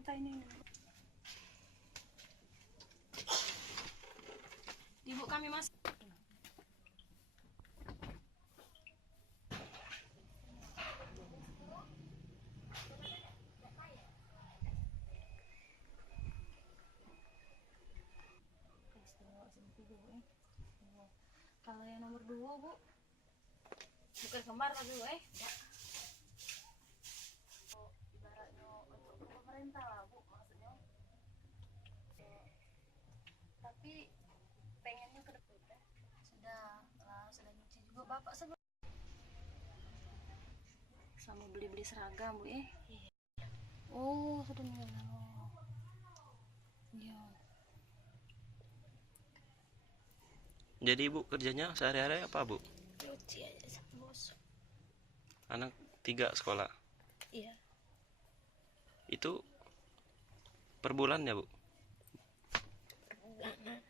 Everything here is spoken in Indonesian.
lantai nih. Ibu kami mas. Kalau yang nomor 2 bu, bukan kembar tapi bu ibaratnya untuk pemerintah lah bu maksudnya. Tapi pengennya ke depan sudah nyuci juga bapak sebelum sama beli seragam bu Iya. Oh sudah mulai. Iya. Jadi ibu kerjanya sehari-hari apa bu? Nyuci aja sama bos. Anak 3 sekolah. Iya. Itu per bulan ya bu? Per bulan.